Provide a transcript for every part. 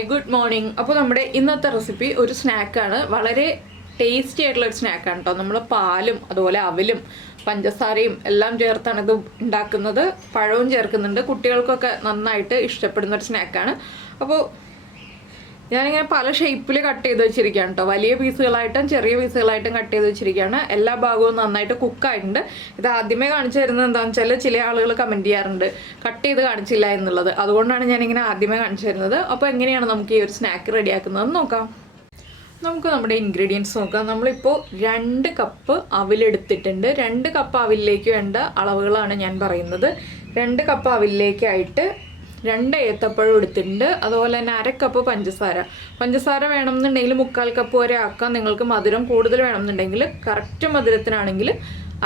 Hi good morning. അപ്പോൾ നമ്മുടെ ഇന്നത്തെ റെസിപ്പി ഒരു സ്നാക്കാണ്. വളരെ ടേസ്റ്റി ആയിട്ടുള്ള ഒരു സ്നാക്കാണ് കേട്ടോ. നമ്മൾ പാലും അതുപോലെ അവലും പഞ്ചസാരയും എല്ലാം ചേർത്താണ് ഇത് ഉണ്ടാക്കുന്നത്. പഴവും ചേർക്കുന്നുണ്ട്. കുട്ടികൾക്കൊക്കെ നന്നായിട്ട് ഇഷ്ടപ്പെടുന്ന ഒരു സ്നാക്കാണ്. അപ്പോൾ ഞാനിങ്ങനെ പല ഷേപ്പിൽ കട്ട് ചെയ്ത് വെച്ചിരിക്കുകയാണ് കേട്ടോ. വലിയ പീസുകളായിട്ടും ചെറിയ പീസുകളായിട്ടും കട്ട് ചെയ്ത് വെച്ചിരിക്കുകയാണ്. എല്ലാ ഭാഗവും നന്നായിട്ട് കുക്കായിട്ടുണ്ട്. ഇത് ആദ്യമേ കാണിച്ചു തരുന്നത് എന്താണെന്ന് വെച്ചാൽ ചില ആളുകൾ കമൻറ്റ് ചെയ്യാറുണ്ട് കട്ട് ചെയ്ത് കാണിച്ചില്ല എന്നുള്ളത്. അതുകൊണ്ടാണ് ഞാനിങ്ങനെ ആദ്യമേ കാണിച്ചു തരുന്നത്. അപ്പോൾ എങ്ങനെയാണ് നമുക്ക് ഈ ഒരു സ്നാക്ക് റെഡിയാക്കുന്നതെന്ന് നോക്കാം. നമുക്ക് നമ്മുടെ ഇൻഗ്രീഡിയൻസ് നോക്കാം. നമ്മളിപ്പോൾ 2 കപ്പ് അവിലെടുത്തിട്ടുണ്ട്. 2 കപ്പ് അവിലേക്ക് വേണ്ട അളവുകളാണ് ഞാൻ പറയുന്നത്. 2 കപ്പ് അവിലേക്കായിട്ട് 2 ഏത്തപ്പഴം എടുത്തിട്ടുണ്ട്. അതുപോലെ തന്നെ 1/2 കപ്പ് പഞ്ചസാര വേണമെന്നുണ്ടെങ്കിൽ 3/4 കപ്പ് വരെ ആക്കാം. നിങ്ങൾക്ക് മധുരം കൂടുതൽ വേണമെന്നുണ്ടെങ്കിൽ കറക്റ്റ് മധുരത്തിനാണെങ്കിൽ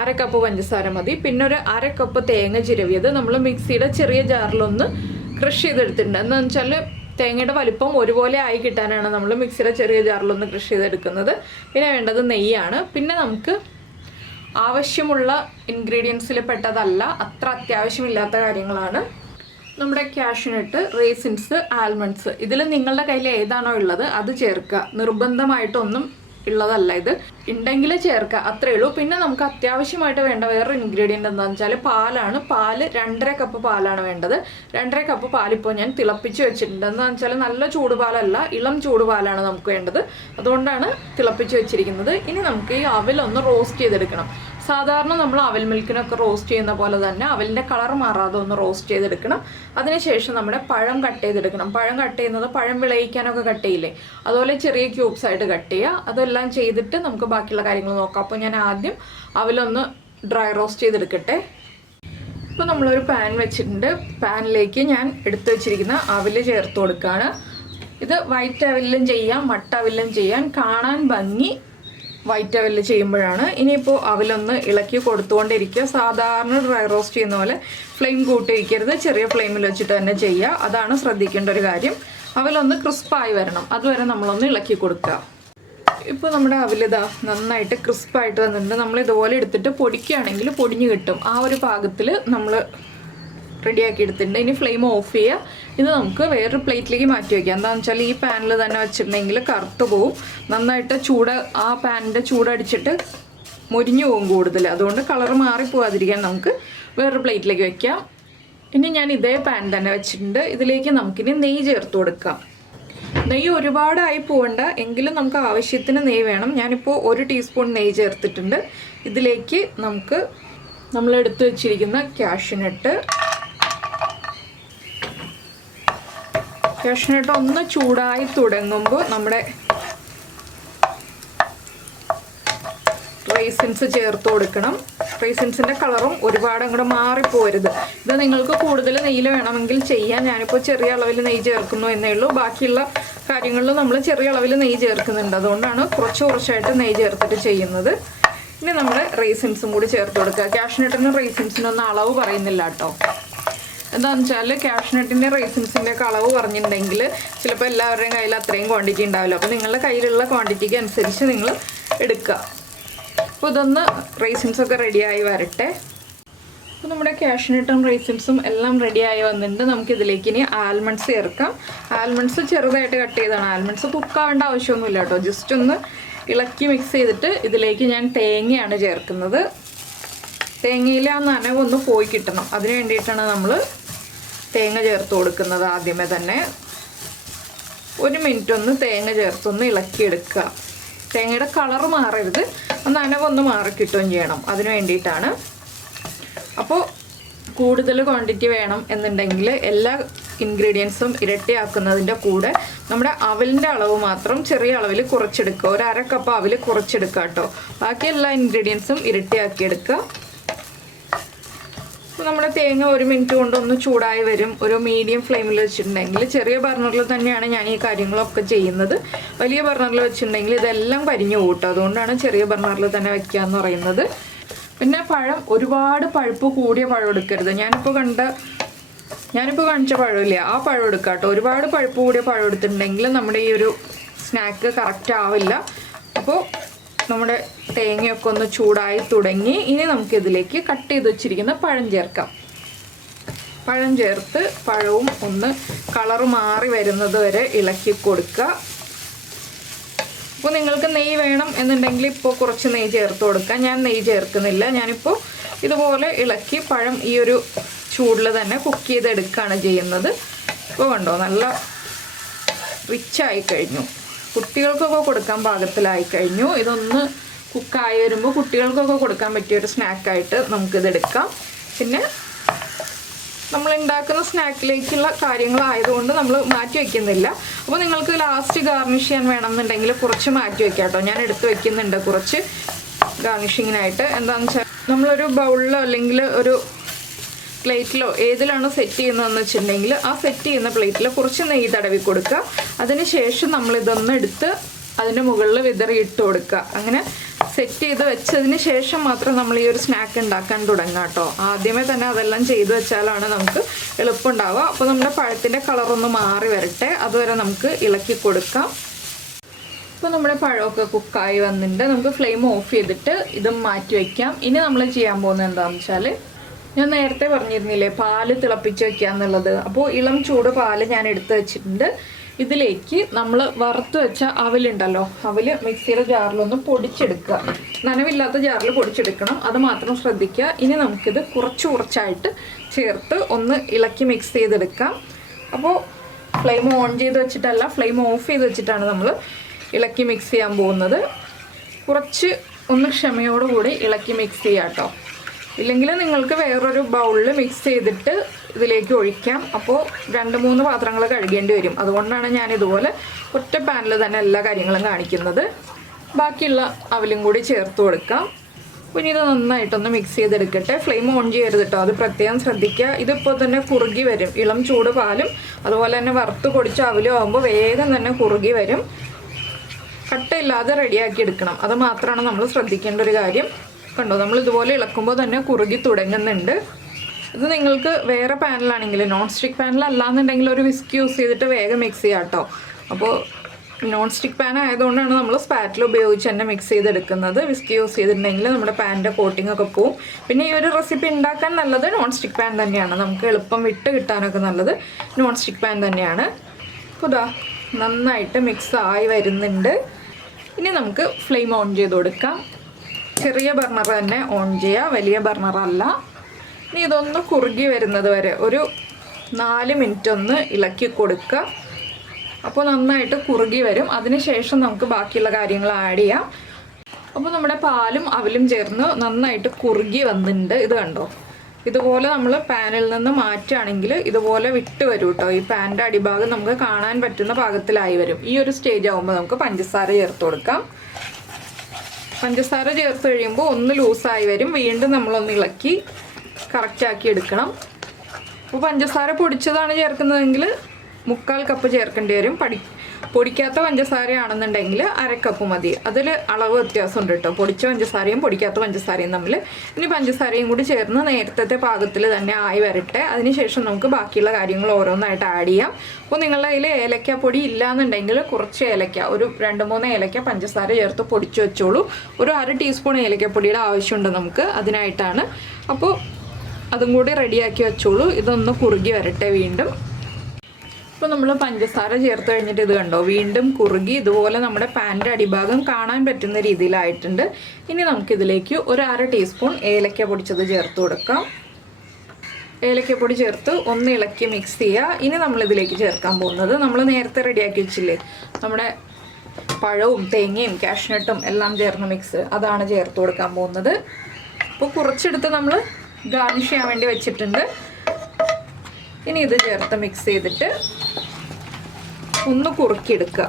1/2 കപ്പ് പഞ്ചസാര മതി. പിന്നെ ഒരു 1/2 കപ്പ് തേങ്ങ ചിരവിയത് നമ്മൾ മിക്സിയുടെ ചെറിയ ജാറിലൊന്ന് ക്രഷ് ചെയ്തെടുത്തിട്ടുണ്ട്. എന്താണെന്ന് വെച്ചാൽ തേങ്ങയുടെ വലിപ്പം ഒരുപോലെ ആയി കിട്ടാനാണ് നമ്മൾ മിക്സിയുടെ ചെറിയ ജാറിലൊന്ന് ക്രഷ് ചെയ്തെടുക്കുന്നത്. പിന്നെ വേണ്ടത് നെയ്യാണ്. പിന്നെ നമുക്ക് ആവശ്യമുള്ള ഇൻഗ്രീഡിയൻസിൽ പെട്ടതല്ല, അത്ര അത്യാവശ്യമില്ലാത്ത കാര്യങ്ങളാണ്. നമ്മുടെ കാഷ്യൂനട്ട്, റേസിൻസ്, ആൽമണ്ട്സ്, ഇതിൽ നിങ്ങളുടെ കയ്യിൽ ഏതാണോ ഉള്ളത് അത് ചേർക്കുക. നിർബന്ധമായിട്ടൊന്നും ഉള്ളതല്ല, ഇത് ഉണ്ടെങ്കിൽ ചേർക്കുക, അത്രയേ ഉള്ളൂ. പിന്നെ നമുക്ക് അത്യാവശ്യമായിട്ട് വേണ്ട വേറൊരു ഇൻഗ്രീഡിയൻ്റ് എന്താണെന്ന് വെച്ചാൽ പാലാണ്. പാല് 2.5 കപ്പ് പാലാണ് വേണ്ടത്. 2.5 കപ്പ് പാലിപ്പോൾ ഞാൻ തിളപ്പിച്ച് വെച്ചിട്ടുണ്ട്. എന്താണെന്ന് വെച്ചാൽ നല്ല ചൂടുപാലല്ല, ഇളം ചൂടുപാലാണ് നമുക്ക് വേണ്ടത്. അതുകൊണ്ടാണ് തിളപ്പിച്ച് വെച്ചിരിക്കുന്നത്. ഇനി നമുക്ക് ഈ അവലൊന്ന് റോസ്റ്റ് ചെയ്തെടുക്കണം. സാധാരണ നമ്മൾ അവൽ മിൽക്കിനൊക്കെ റോസ്റ്റ് ചെയ്യുന്ന പോലെ തന്നെ അവലിൻ്റെ കളർ മാറാതെ ഒന്ന് റോസ്റ്റ് ചെയ്തെടുക്കണം. അതിനുശേഷം നമ്മുടെ പഴം കട്ട് ചെയ്തെടുക്കണം. പഴം കട്ട് ചെയ്യുന്നത് പഴം വിളയിക്കാനൊക്കെ കട്ട് ചെയ്യില്ലേ, അതുപോലെ ചെറിയ ക്യൂബ്സ് ആയിട്ട് കട്ട് ചെയ്യുക. അതെല്ലാം ചെയ്തിട്ട് നമുക്ക് ബാക്കിയുള്ള കാര്യങ്ങൾ നോക്കാം. അപ്പോൾ ഞാൻ ആദ്യം അവലൊന്ന് ഡ്രൈ റോസ്റ്റ് ചെയ്തെടുക്കട്ടെ. ഇപ്പോൾ നമ്മളൊരു പാൻ വെച്ചിട്ടുണ്ട്. പാനിലേക്ക് ഞാൻ എടുത്തു വെച്ചിരിക്കുന്ന അവൽ ചേർത്ത് കൊടുക്കുകയാണ്. ഇത് വൈറ്റ് അവലിലും ചെയ്യാം, മട്ട അവലിലും ചെയ്യാൻ. കാണാൻ ഭംഗി വൈറ്റ് അവലിൽ ചെയ്യുമ്പോഴാണ്. ഇനിയിപ്പോൾ അവലൊന്ന് ഇളക്കി കൊടുത്തുകൊണ്ടിരിക്കുക. സാധാരണ ഡ്രൈ റോസ്റ്റ് ചെയ്യുന്ന പോലെ ഫ്ലെയിം കൂട്ടി വയ്ക്കരുത്, ചെറിയ ഫ്ലെയിമിൽ വെച്ചിട്ട് തന്നെ ചെയ്യുക. അതാണ് ശ്രദ്ധിക്കേണ്ട ഒരു കാര്യം. അവലൊന്ന് ക്രിസ്പായി വരണം, അതുവരെ നമ്മളൊന്ന് ഇളക്കി കൊടുക്കുക. ഇപ്പോൾ നമ്മുടെ അവലിതാ നന്നായിട്ട് ക്രിസ്പായിട്ട് വന്നിട്ടുണ്ട്. നമ്മൾ ഇതുപോലെ എടുത്തിട്ട് പൊടിക്കുകയാണെങ്കിൽ പൊടിഞ്ഞ് കിട്ടും. ആ ഒരു പാകത്തിൽ നമ്മൾ റെഡിയാക്കി എടുത്തിട്ടുണ്ട്. ഇനി ഫ്ലെയിം ഓഫ് ചെയ്യുക. ഇത് നമുക്ക് വേറൊരു പ്ലേറ്റിലേക്ക് മാറ്റി വയ്ക്കാം. എന്താണെന്ന് വെച്ചാൽ ഈ പാനിൽ തന്നെ വെച്ചിട്ടുണ്ടെങ്കിൽ കറുത്ത് പോവും. നന്നായിട്ട് ആ പാനിൻ്റെ ചൂടടിച്ചിട്ട് മൊരിഞ്ഞു പോകും കൂടുതൽ. അതുകൊണ്ട് കളർ മാറിപ്പോവാതിരിക്കാൻ നമുക്ക് വേറൊരു പ്ലേറ്റിലേക്ക് വയ്ക്കാം. ഇനി ഞാൻ ഇതേ പാൻ തന്നെ വെച്ചിട്ടുണ്ട്. ഇതിലേക്ക് നമുക്കിനി നെയ്യ് ചേർത്ത് കൊടുക്കാം. നെയ്യ് ഒരുപാടായി പോകണ്ട, എങ്കിലും നമുക്ക് ആവശ്യത്തിന് നെയ്യ് വേണം. ഞാനിപ്പോൾ 1 ടീസ്പൂൺ നെയ്യ് ചേർത്തിട്ടുണ്ട്. ഇതിലേക്ക് നമുക്ക് നമ്മൾ എടുത്തു വെച്ചിരിക്കുന്ന കാഷ്യൂനട്ട് ഒന്ന് ചൂടായി തുടങ്ങുമ്പോൾ നമ്മുടെ റൈസിൻസ് ചേർത്ത് കൊടുക്കണം. റൈസിൻസിൻ്റെ കളറും ഒരുപാട് അങ്ങോട്ട് മാറിപ്പോരുത്. ഇത് നിങ്ങൾക്ക് കൂടുതൽ നെയ്യിൽ വേണമെങ്കിൽ ചെയ്യാൻ. ഞാനിപ്പോൾ ചെറിയ അളവിൽ നെയ്യ് ചേർക്കുന്നു എന്നേ ഉള്ളൂ. ബാക്കിയുള്ള കാര്യങ്ങളിൽ നമ്മൾ ചെറിയ അളവിൽ നെയ്യ് ചേർക്കുന്നുണ്ട്. അതുകൊണ്ടാണ് കുറച്ചായിട്ട് നെയ്യ് ചേർത്തിട്ട് ചെയ്യുന്നത്. ഇനി നമ്മൾ റൈസിൻസും കൂടി ചേർത്ത് കൊടുക്കുക. കാഷ്യൂനട്ടിനും റൈസിൻസിനൊന്നും അളവ് പറയുന്നില്ല കേട്ടോ. എന്താണെന്ന് വെച്ചാൽ കാഷ്യൂനട്ടിൻ്റെ റൈസിൻസിൻ്റെ ഒക്കെ അളവ് പറഞ്ഞിട്ടുണ്ടെങ്കിൽ ചിലപ്പോൾ എല്ലാവരുടെയും കയ്യിൽ അത്രയും ക്വാണ്ടിറ്റി ഉണ്ടാവില്ല. അപ്പോൾ നിങ്ങളുടെ കയ്യിലുള്ള ക്വാണ്ടിറ്റിക്ക് അനുസരിച്ച് നിങ്ങൾ എടുക്കുക. അപ്പോൾ ഇതൊന്ന് റൈസിൻസൊക്കെ റെഡിയായി വരട്ടെ. അപ്പോൾ നമ്മുടെ കാഷ്യൂനട്ടും റൈസിൻസും എല്ലാം റെഡിയായി വന്നിട്ടുണ്ട്. നമുക്കിതിലേക്ക് ഇനി ആൽമണ്ട്സ് ചേർക്കാം. ആൽമണ്ട്സ് ചെറുതായിട്ട് കട്ട് ചെയ്തതാണ്. ആൽമണ്ട്സ് കുക്കാവേണ്ട ആവശ്യമൊന്നുമില്ല കേട്ടോ. ജസ്റ്റ് ഒന്ന് ഇളക്കി മിക്സ് ചെയ്തിട്ട് ഇതിലേക്ക് ഞാൻ തേങ്ങയാണ് ചേർക്കുന്നത്. തേങ്ങയിൽ ആ നനവൊന്ന് പോയി കിട്ടണം, അതിന് വേണ്ടിയിട്ടാണ് നമ്മൾ തേങ്ങ ചേർത്ത് കൊടുക്കുന്നത്. ആദ്യമേ തന്നെ 1 മിനിറ്റ് ഒന്ന് തേങ്ങ ചേർത്തൊന്ന് ഇളക്കിയെടുക്കുക. തേങ്ങയുടെ കളർ മാറരുത്, നനവൊന്ന് മാറിക്കിട്ടുകയും ചെയ്യണം, അതിന് വേണ്ടിയിട്ടാണ്. അപ്പോൾ കൂടുതൽ ക്വാണ്ടിറ്റി വേണം എന്നുണ്ടെങ്കിൽ എല്ലാ ഇൻഗ്രീഡിയൻസും ഇരട്ടിയാക്കുന്നതിൻ്റെ കൂടെ നമ്മുടെ അവലിൻ്റെ അളവ് മാത്രം ചെറിയ അളവിൽ കുറച്ചെടുക്കുക. 1/2 കപ്പ് അവൽ കുറച്ചെടുക്കുക കേട്ടോ. ബാക്കി എല്ലാ ഇൻഗ്രീഡിയൻസും ഇരട്ടിയാക്കിയെടുക്കുക. അപ്പോൾ നമ്മുടെ തേങ്ങ 1 മിനിറ്റ് കൊണ്ടൊന്ന് ചൂടായി വരും. ഒരു മീഡിയം ഫ്ലെയിമിൽ വെച്ചിട്ടുണ്ടെങ്കിൽ, ചെറിയ ബർണറിൽ തന്നെയാണ് ഞാൻ ഈ കാര്യങ്ങളൊക്കെ ചെയ്യുന്നത്. വലിയ ബർണറിൽ വെച്ചിട്ടുണ്ടെങ്കിൽ ഇതെല്ലാം കരിഞ്ഞു കൂട്ടും. അതുകൊണ്ടാണ് ചെറിയ ബർണറിൽ തന്നെ വയ്ക്കുക എന്ന് പറയുന്നത്. പിന്നെ പഴം ഒരുപാട് പഴുപ്പ് കൂടിയ പഴം എടുക്കരുത്. ഞാനിപ്പോൾ കാണിച്ച പഴമില്ല, ആ പഴം എടുക്കുക കേട്ടോ. ഒരുപാട് പഴുപ്പ് കൂടിയ പഴം എടുത്തിട്ടുണ്ടെങ്കിൽ നമ്മുടെ ഈ ഒരു സ്നാക്ക് കറക്റ്റ് ആവില്ല. അപ്പോൾ നമ്മുടെ തേങ്ങയൊക്കെ ഒന്ന് ചൂടായി തുടങ്ങി. ഇനി നമുക്കിതിലേക്ക് കട്ട് ചെയ്ത് വെച്ചിരിക്കുന്ന പഴം ചേർക്കാം. പഴം ചേർത്ത് പഴവും ഒന്ന് കളർ മാറി വരുന്നത് വരെ ഇളക്കി കൊടുക്കുക. അപ്പോൾ നിങ്ങൾക്ക് നെയ്യ് വേണം എന്നുണ്ടെങ്കിൽ ഇപ്പോൾ കുറച്ച് നെയ്യ് ചേർത്ത് കൊടുക്കാം. ഞാൻ നെയ്യ് ചേർക്കുന്നില്ല. ഞാനിപ്പോൾ ഇതുപോലെ ഇളക്കി പഴം ഈ ഒരു ചൂടിൽ തന്നെ കുക്ക് ചെയ്തെടുക്കുകയാണ് ചെയ്യുന്നത്. ഇപ്പോൾ കണ്ടോ നല്ല റിച്ചായി കഴിഞ്ഞു. കുട്ടികൾക്കൊക്കെ കൊടുക്കാൻ പാകത്തിലായി കഴിഞ്ഞു. ഇതൊന്ന് കുക്കായി വരുമ്പോൾ കുട്ടികൾക്കൊക്കെ കൊടുക്കാൻ പറ്റിയൊരു സ്നാക്കായിട്ട് നമുക്കിതെടുക്കാം. പിന്നെ നമ്മൾ ഉണ്ടാക്കുന്ന സ്നാക്കിലേക്കുള്ള കാര്യങ്ങളായതുകൊണ്ട് നമ്മൾ മാറ്റി വയ്ക്കുന്നില്ല. അപ്പോൾ നിങ്ങൾക്ക് ലാസ്റ്റ് ഗാർണിഷ് ചെയ്യാൻ വേണമെന്നുണ്ടെങ്കിൽ കുറച്ച് മാറ്റി വയ്ക്കാം കേട്ടോ. ഞാൻ എടുത്ത് വയ്ക്കുന്നുണ്ട് കുറച്ച് ഗാർണിഷിങ്ങിനായിട്ട്. എന്താണെന്ന് വെച്ചാൽ നമ്മളൊരു ബൗളിലോ അല്ലെങ്കിൽ ഒരു പ്ലേറ്റിലോ ഏതിലാണോ സെറ്റ് ചെയ്യുന്നതെന്ന് വെച്ചിട്ടുണ്ടെങ്കിൽ ആ സെറ്റ് ചെയ്യുന്ന പ്ലേറ്റിൽ കുറച്ച് നെയ്യ് തടവി കൊടുക്കുക. അതിന് ശേഷം നമ്മളിതൊന്ന് എടുത്ത് അതിൻ്റെ മുകളിൽ വിതറി ഇട്ട് കൊടുക്കുക. അങ്ങനെ സെറ്റ് ചെയ്ത് വെച്ചതിന് ശേഷം മാത്രം നമ്മൾ ഈ ഒരു സ്നാക്ക് ഉണ്ടാക്കാൻ തുടങ്ങുക കേട്ടോ. ആദ്യമേ തന്നെ അതെല്ലാം ചെയ്ത് വെച്ചാലാണ് നമുക്ക് എളുപ്പമുണ്ടാവുക. അപ്പോൾ നമ്മുടെ പഴത്തിൻ്റെ കളറൊന്ന് മാറി വരട്ടെ, അതുവരെ നമുക്ക് ഇളക്കി കൊടുക്കാം. ഇപ്പോൾ നമ്മുടെ പഴമൊക്കെ കുക്കായി വന്നിട്ടുണ്ട്. നമുക്ക് ഫ്ലെയിം ഓഫ് ചെയ്തിട്ട് ഇതും മാറ്റി വയ്ക്കാം. ഇനി നമ്മൾ ചെയ്യാൻ പോകുന്നത് എന്താണെന്ന് വെച്ചാൽ, ഞാൻ നേരത്തെ പറഞ്ഞിരുന്നില്ലേ പാല് തിളപ്പിച്ച് വയ്ക്കുക എന്നുള്ളത്. അപ്പോൾ ഇളം ചൂട് പാല് ഞാൻ എടുത്ത് വെച്ചിട്ടുണ്ട്. ഇതിലേക്ക് നമ്മൾ വറുത്ത് വെച്ച അവലുണ്ടല്ലോ, അവല് മിക്സിയുടെ ജാറിലൊന്ന് പൊടിച്ചെടുക്കുക. നനവില്ലാത്ത ജാറിൽ പൊടിച്ചെടുക്കണം, അത് മാത്രം ശ്രദ്ധിക്കുക. ഇനി നമുക്കിത് കുറച്ചായിട്ട് ചേർത്ത് ഒന്ന് ഇളക്കി മിക്സ് ചെയ്തെടുക്കാം. അപ്പോൾ ഫ്ലെയിം ഓൺ ചെയ്ത് വെച്ചിട്ടല്ല, ഫ്ലെയിം ഓഫ് ചെയ്ത് വെച്ചിട്ടാണ് നമ്മൾ ഇളക്കി മിക്സ് ചെയ്യാൻ പോകുന്നത്. കുറച്ച് ഒന്ന് ക്ഷമയോടുകൂടി ഇളക്കി മിക്സ് ചെയ്യാം കേട്ടോ. ഇല്ലെങ്കിൽ നിങ്ങൾക്ക് വേറൊരു ബൗളിൽ മിക്സ് ചെയ്തിട്ട് ഇതിലേക്ക് ഒഴിക്കാം. അപ്പോൾ 2-3 പാത്രങ്ങൾ കഴുകേണ്ടി വരും. അതുകൊണ്ടാണ് ഞാൻ ഇതുപോലെ ഒറ്റ പാനിൽ തന്നെ എല്ലാ കാര്യങ്ങളും കാണിക്കുന്നത്. ബാക്കിയുള്ള അവലും കൂടി ചേർത്ത് കൊടുക്കാം. പിന്നെ ഇത് നന്നായിട്ടൊന്ന് മിക്സ് ചെയ്തെടുക്കട്ടെ. ഫ്ലെയിം ഓൺ ചെയ്യരുത് കേട്ടോ, അത് പ്രത്യേകം ശ്രദ്ധിക്കുക. ഇതിപ്പോൾ തന്നെ കുറുകി വരും. ഇളം ചൂട് പാലും അതുപോലെ തന്നെ വറുത്ത് പൊടിച്ച അവലും ആകുമ്പോൾ വേഗം തന്നെ കുറുകി വരും. കട്ടയില്ലാതെ റെഡിയാക്കി എടുക്കണം, അത് മാത്രമാണ് നമ്മൾ ശ്രദ്ധിക്കേണ്ട ഒരു കാര്യം. കണ്ടോ, നമ്മൾ ഇതുപോലെ ഇളക്കുമ്പോൾ തന്നെ കുറുകി തുടങ്ങുന്നുണ്ട്. ഇത് നിങ്ങൾക്ക് വേറെ പാനിലാണെങ്കിൽ, നോൺ സ്റ്റിക്ക് പാനിലല്ലാന്നുണ്ടെങ്കിൽ ഒരു വിസ്ക് യൂസ് ചെയ്തിട്ട് വേഗം മിക്സ് ചെയ്യാം കേട്ടോ. അപ്പോൾ നോൺ സ്റ്റിക്ക് പാൻ ആയതുകൊണ്ടാണ് നമ്മൾ സ്പാറ്റിൽ ഉപയോഗിച്ച് തന്നെ മിക്സ് ചെയ്തെടുക്കുന്നത്. വിസ്ക് യൂസ് ചെയ്തിട്ടുണ്ടെങ്കിൽ നമ്മുടെ പാനിൻ്റെ കോട്ടിംഗ് ഒക്കെ പോവും. പിന്നെ ഈ ഒരു റെസിപ്പി ഉണ്ടാക്കാൻ നല്ലത് നോൺ സ്റ്റിക്ക് പാൻ തന്നെയാണ്. നമുക്ക് എളുപ്പം വിട്ട് കിട്ടാനൊക്കെ നല്ലത് നോൺ സ്റ്റിക്ക് പാൻ തന്നെയാണ്. അപ്പോൾ ഇതാ നന്നായിട്ട് മിക്സ് ആയി വരുന്നുണ്ട്. ഇനി നമുക്ക് ഫ്ലെയിം ഓൺ ചെയ്ത് കൊടുക്കാം. ചെറിയ ബർണർ തന്നെ ഓൺ ചെയ്യുക, വലിയ ബർണറല്ല. ഇനി ഇതൊന്ന് കുറുകി വരുന്നത് വരെ ഒരു 4 മിനിറ്റ് ഒന്ന് ഇളക്കി കൊടുക്കുക. അപ്പോൾ നന്നായിട്ട് കുറുകി വരും. അതിനുശേഷം നമുക്ക് ബാക്കിയുള്ള കാര്യങ്ങൾ ആഡ് ചെയ്യാം. അപ്പോൾ നമ്മുടെ പാലും അവലും ചേർന്ന് നന്നായിട്ട് കുറുകി വന്നിട്ടുണ്ട്. ഇത് കണ്ടോ, ഇതുപോലെ നമ്മൾ പാനിൽ നിന്ന് മാറ്റുകയാണെങ്കിൽ ഇതുപോലെ വിട്ട് വരും കേട്ടോ. ഈ പാനിൻ്റെ അടിഭാഗം നമുക്ക് കാണാൻ പറ്റുന്ന പാകത്തിലായി വരും. ഈ ഒരു സ്റ്റേജ് ആകുമ്പോൾ നമുക്ക് പഞ്ചസാര ചേർത്ത് കൊടുക്കാം. പഞ്ചസാര ചേർത്ത് കഴിയുമ്പോൾ ഒന്ന് ലൂസായി വരും. വീണ്ടും നമ്മളൊന്ന് ഇളക്കി കറക്റ്റാക്കി എടുക്കണം. അപ്പോൾ പഞ്ചസാര പൊടിച്ചതാണ് ചേർക്കുന്നതെങ്കിൽ 3/4 കപ്പ് ചേർക്കേണ്ടി വരും. പൊടിക്കാത്ത പഞ്ചസാരയാണെന്നുണ്ടെങ്കിൽ 1/2 കപ്പ് മതി. അതിൽ അളവ് വ്യത്യാസമുണ്ട് കേട്ടോ, പൊടിച്ച പഞ്ചസാരയും പൊടിക്കാത്ത പഞ്ചസാരയും തമ്മിൽ. ഇനി പഞ്ചസാരയും കൂടി ചേർന്ന് നേരത്തെ പാകത്തിൽ തന്നെ ആയി വരട്ടെ. അതിനുശേഷം നമുക്ക് ബാക്കിയുള്ള കാര്യങ്ങൾ ഓരോന്നായിട്ട് ആഡ് ചെയ്യാം. അപ്പോൾ നിങ്ങളുടെ കയ്യിൽ ഏലക്കാപ്പൊടി ഇല്ലയെന്നുണ്ടെങ്കിൽ കുറച്ച് ഏലക്ക, ഒരു 2-3 ഏലക്ക പഞ്ചസാര ചേർത്ത് പൊടിച്ച് വെച്ചോളൂ. ഒരു 1/2 ടീസ്പൂൺ ഏലക്കപ്പൊടിയുടെ ആവശ്യമുണ്ട് നമുക്ക്, അതിനായിട്ടാണ്. അപ്പോൾ അതും കൂടി റെഡിയാക്കി വെച്ചോളൂ. ഇതൊന്ന് കുറുകി വരട്ടെ വീണ്ടും. ഇപ്പോൾ നമ്മൾ പഞ്ചസാര ചേർത്ത് കഴിഞ്ഞിട്ട് ഇത് കണ്ടോ, വീണ്ടും കുറുകി ഇതുപോലെ നമ്മുടെ പാനിൻ്റെ അടിഭാഗം കാണാൻ പറ്റുന്ന രീതിയിലായിട്ടുണ്ട്. ഇനി നമുക്കിതിലേക്ക് ഒരു 1/2 ടീസ്പൂൺ ഏലക്ക പൊടിച്ചത് ചേർത്ത് കൊടുക്കാം. ഏലക്കപ്പൊടി ചേർത്ത് ഒന്ന് ഇളക്കി മിക്സ് ചെയ്യുക. ഇനി നമ്മളിതിലേക്ക് ചേർക്കാൻ പോകുന്നത് നമ്മൾ നേരത്തെ റെഡിയാക്കി വെച്ചില്ലേ നമ്മുടെ പഴവും തേങ്ങയും കാഷ്നട്ടും എല്ലാം ചേർന്ന മിക്സ്, അതാണ് ചേർത്ത് കൊടുക്കാൻ പോകുന്നത്. അപ്പോൾ കുറച്ചെടുത്ത് നമ്മൾ ഗാർണിഷ് ചെയ്യാൻ വേണ്ടി വെച്ചിട്ടുണ്ട്. ഇനി ഇത് ചേർത്ത് മിക്സ് ചെയ്തിട്ട് ഒന്ന് കുറുക്കിയെടുക്കുക.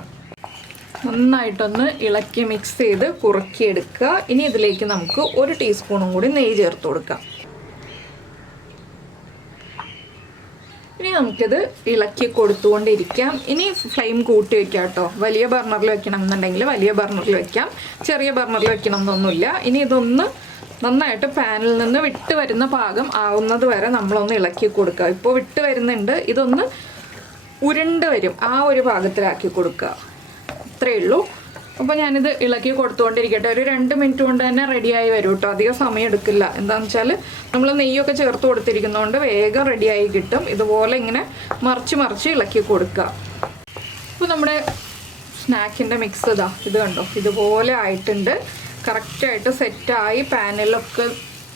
നന്നായിട്ടൊന്ന് ഇളക്കി മിക്സ് ചെയ്ത് കുറുക്കിയെടുക്കുക. ഇനി ഇതിലേക്ക് നമുക്ക് 1 ടീസ്പൂണും കൂടി നെയ്യ് ചേർത്ത് കൊടുക്കാം. ഇനി നമുക്കിത് ഇളക്കി കൊടുത്തുകൊണ്ടിരിക്കാം. ഇനി ഫ്ലെയിം കൂട്ടി വയ്ക്കാം കേട്ടോ. വലിയ ബർണറിൽ വെക്കണം എന്നുണ്ടെങ്കിൽ വലിയ ബർണറിൽ വെക്കാം, ചെറിയ ബർണറിൽ വെക്കണം എന്നൊന്നുമില്ല. ഇനി ഇതൊന്ന് നന്നായിട്ട് പാനിൽ നിന്ന് വിട്ട് വരുന്ന പാകം ആവുന്നത് വരെ നമ്മളൊന്ന് ഇളക്കി കൊടുക്കുക. ഇപ്പോൾ വിട്ട് വരുന്നുണ്ട്, ഇതൊന്ന് ഉരുണ്ട് വരും, ആ ഒരു പാകത്തിലാക്കി കൊടുക്കുക. അത്രയേ ഉള്ളൂ. അപ്പോൾ ഞാനിത് ഇളക്കി കൊടുത്തുകൊണ്ടിരിക്കട്ടെ. ഒരു 2 മിനിറ്റ് കൊണ്ട് തന്നെ റെഡിയായി വരും കേട്ടോ. അധികം സമയം എടുക്കില്ല. എന്താണെന്ന് വെച്ചാൽ നമ്മൾ നെയ്യൊക്കെ ചേർത്ത് കൊടുത്തിരിക്കുന്നതുകൊണ്ട് വേഗം റെഡിയായി കിട്ടും. ഇതുപോലെ ഇങ്ങനെ മറിച്ച് ഇളക്കി കൊടുക്കുക. അപ്പോൾ നമ്മുടെ സ്നാക്കിൻ്റെ മിക്സ് ഇത് കണ്ടോ, ഇതുപോലെ ആയിട്ടുണ്ട്. കറക്റ്റായിട്ട് സെറ്റായി പാനിലൊക്കെ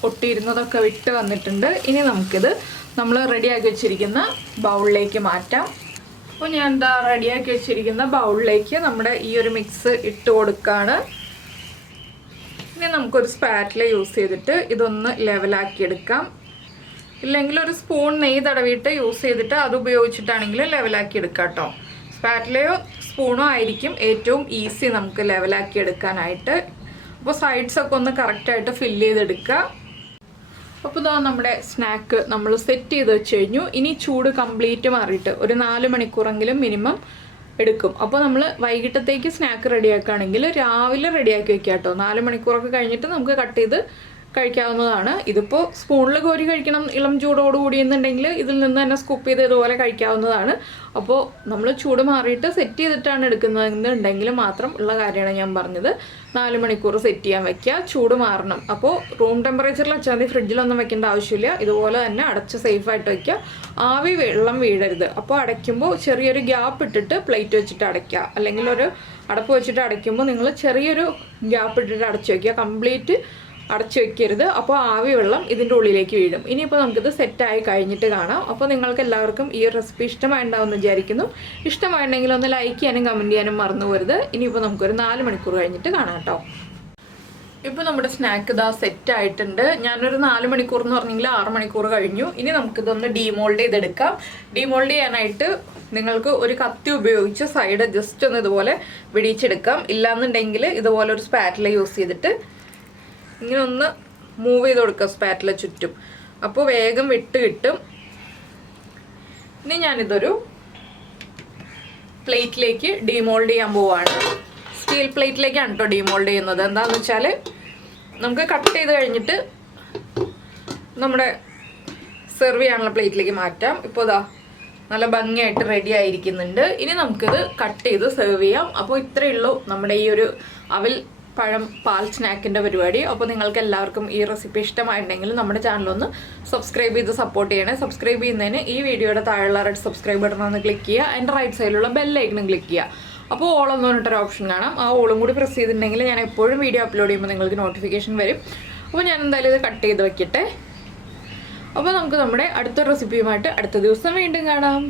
ഒട്ടിയിരുന്നതൊക്കെ വിട്ട് വന്നിട്ടുണ്ട്. ഇനി നമുക്കിത് നമ്മൾ റെഡിയാക്കി വെച്ചിരിക്കുന്ന ബൗളിലേക്ക് മാറ്റാം. അപ്പോൾ ഞാൻ റെഡിയാക്കി വെച്ചിരിക്കുന്ന ബൗളിലേക്ക് നമ്മുടെ ഈ ഒരു മിക്സ് ഇട്ട് കൊടുക്കുകയാണ്. ഇനി നമുക്കൊരു സ്പാറ്റില യൂസ് ചെയ്തിട്ട് ഇതൊന്ന് ലെവലാക്കി എടുക്കാം. ഇല്ലെങ്കിൽ ഒരു സ്പൂൺ നെയ്യ് തടവിയിട്ട് യൂസ് ചെയ്തിട്ട് അത് ഉപയോഗിച്ചിട്ടാണെങ്കിൽ ലെവലാക്കി എടുക്കാം കേട്ടോ. സ്പാറ്റിലയോ സ്പൂണോ ആയിരിക്കും ഏറ്റവും ഈസി നമുക്ക് ലെവലാക്കി എടുക്കാനായിട്ട്. അപ്പോൾ സൈഡ്സൊക്കെ ഒന്ന് കറക്റ്റായിട്ട് ഫില്ല് ചെയ്തെടുക്കുക. അപ്പോൾ ഇതാ നമ്മുടെ സ്നാക്ക് നമ്മൾ സെറ്റ് ചെയ്ത് വെച്ച് കഴിഞ്ഞു. ഇനി ചൂട് കംപ്ലീറ്റ് മാറിയിട്ട് ഒരു 4 മണിക്കൂറെങ്കിലും മിനിമം എടുക്കും. അപ്പോൾ നമ്മൾ വൈകിട്ടത്തേക്ക് സ്നാക്ക് റെഡിയാക്കുകയാണെങ്കിൽ രാവിലെ റെഡിയാക്കി വെക്കുക കേട്ടോ. 4 മണിക്കൂറൊക്കെ കഴിഞ്ഞിട്ട് നമുക്ക് കട്ട് ചെയ്ത് കഴിക്കാവുന്നതാണ്. ഇതിപ്പോൾ സ്പൂണിൽ കോരി കഴിക്കണം ഇളം ചൂടോടുകൂടി എന്നുണ്ടെങ്കിൽ ഇതിൽ നിന്ന് തന്നെ സ്കൂപ്പ് ചെയ്ത് ഇതുപോലെ കഴിക്കാവുന്നതാണ്. അപ്പോൾ നമ്മൾ ചൂട് മാറിയിട്ട് സെറ്റ് ചെയ്തിട്ടാണ് എടുക്കുന്നതെന്നുണ്ടെങ്കിൽ മാത്രം ഉള്ള കാര്യമാണ് ഞാൻ പറഞ്ഞത്. 4 മണിക്കൂർ സെറ്റ് ചെയ്യാൻ വെക്കുക. ചൂട് മാറണം. അപ്പോൾ റൂം ടെമ്പറേച്ചറിൽ വെച്ചാൽ മതി, ഫ്രിഡ്ജിലൊന്നും വെക്കേണ്ട ആവശ്യമില്ല. ഇതുപോലെ തന്നെ അടച്ച് സേഫായിട്ട് വയ്ക്കുക. ആവി വെള്ളം വീഴരുത്. അപ്പോൾ അടയ്ക്കുമ്പോൾ ചെറിയൊരു ഗ്യാപ്പ് ഇട്ടിട്ട് പ്ലേറ്റ് വെച്ചിട്ട് അടയ്ക്കുക. അല്ലെങ്കിൽ ഒരു അടപ്പ് വെച്ചിട്ട് അടയ്ക്കുമ്പോൾ നിങ്ങൾ ചെറിയൊരു ഗ്യാപ്പ് ഇട്ടിട്ട് അടച്ച് വയ്ക്കുക. കംപ്ലീറ്റ് അടച്ചു വെക്കരുത്. അപ്പോൾ ആവി വെള്ളം ഇതിൻ്റെ ഉള്ളിലേക്ക് വീഴും. ഇനിയിപ്പോൾ നമുക്കിത് സെറ്റായി കഴിഞ്ഞിട്ട് കാണാം. അപ്പോൾ നിങ്ങൾക്ക് എല്ലാവർക്കും ഈ റെസിപ്പി ഇഷ്ടമായിട്ടുണ്ടാവുമെന്ന് വിചാരിക്കുന്നു. ഇഷ്ടമായിട്ടുണ്ടെങ്കിൽ ഒന്ന് ലൈക്ക് ചെയ്യാനും കമൻറ്റ് ചെയ്യാനും മറന്നു പോരുത്. ഇനിയിപ്പോൾ നമുക്കൊരു 4 മണിക്കൂർ കഴിഞ്ഞിട്ട് കാണാം കേട്ടോ. ഇപ്പോൾ നമ്മുടെ സ്നാക്ക് സെറ്റായിട്ടുണ്ട്. ഞാനൊരു 4 മണിക്കൂർ എന്ന് പറഞ്ഞെങ്കിൽ 6 മണിക്കൂർ കഴിഞ്ഞു. ഇനി നമുക്കിതൊന്ന് ഡീമോൾഡ് ചെയ്തെടുക്കാം. ഡീമോൾഡ് ചെയ്യാനായിട്ട് നിങ്ങൾക്ക് ഒരു കത്തി ഉപയോഗിച്ച് സൈഡ് ജസ്റ്റ് ഒന്ന് ഇതുപോലെ വിടിയിച്ചെടുക്കാം. ഇല്ലാന്നുണ്ടെങ്കിൽ ഇതുപോലെ ഒരു സ്പാറ്റില യൂസ് ചെയ്തിട്ട് ഇങ്ങനെ ഒന്ന് മൂവ് ചെയ്ത് കൊടുക്കുക സ്പാറ്റില ചുറ്റും. അപ്പോൾ വേഗം വിട്ട് കിട്ടും. ഇനി ഞാനിതൊരു പ്ലേറ്റിലേക്ക് ഡീമോൾഡ് ചെയ്യാൻ പോവാണ്. സ്റ്റീൽ പ്ലേറ്റിലേക്കാണ് കേട്ടോ ഡീമോൾഡ് ചെയ്യുന്നത്. എന്താണെന്ന് വെച്ചാൽ നമുക്ക് കട്ട് ചെയ്ത് കഴിഞ്ഞിട്ട് നമ്മുടെ സെർവ് ചെയ്യാനുള്ള പ്ലേറ്റിലേക്ക് മാറ്റാം. ഇപ്പോൾ നല്ല ഭംഗിയായിട്ട് റെഡി ആയിരിക്കുന്നുണ്ട്. ഇനി നമുക്കിത് കട്ട് ചെയ്ത് സെർവ് ചെയ്യാം. അപ്പോൾ ഇത്രയേ ഉള്ളൂ നമ്മുടെ ഈ ഒരു അവൽ പഴം പാൽ സ്നാക്കിൻ്റെ പരിപാടി. അപ്പോൾ നിങ്ങൾക്ക് എല്ലാവർക്കും ഈ റെസിപ്പി ഇഷ്ടമായിട്ടുണ്ടെങ്കിൽ നമ്മുടെ ചാനലൊന്ന് സബ്സ്ക്രൈബ് ചെയ്ത് സപ്പോർട്ട് ചെയ്യണേ. സബ്സ്ക്രൈബ് ചെയ്യുന്നതിന് ഈ വീഡിയോയുടെ താഴെയുള്ള റെഡ് സബ്സ്ക്രൈബ് ബട്ടൺ ഒന്ന് ക്ലിക്ക് ചെയ്യുക. അതിൻ്റെ റൈറ്റ് സൈഡിലുള്ള ബെല്ലൈക്കണും ക്ലിക്ക് ചെയ്യുക. അപ്പോൾ ഓൾ എന്ന് പറഞ്ഞിട്ടൊരു ഓപ്ഷൻ കാണാം. ആ ഓളും കൂടി പ്രസ് ചെയ്തിട്ടുണ്ടെങ്കിൽ ഞാൻ എപ്പോഴും വീഡിയോ അപ്ലോഡ് ചെയ്യുമ്പോൾ നിങ്ങൾക്ക് നോട്ടിഫിക്കേഷൻ വരും. അപ്പോൾ ഞാൻ എന്തായാലും ഇത് കട്ട് ചെയ്ത് വയ്ക്കട്ടെ. അപ്പോൾ നമുക്ക് നമ്മുടെ അടുത്ത റെസിപ്പിയുമായിട്ട് അടുത്ത ദിവസം വീണ്ടും കാണാം.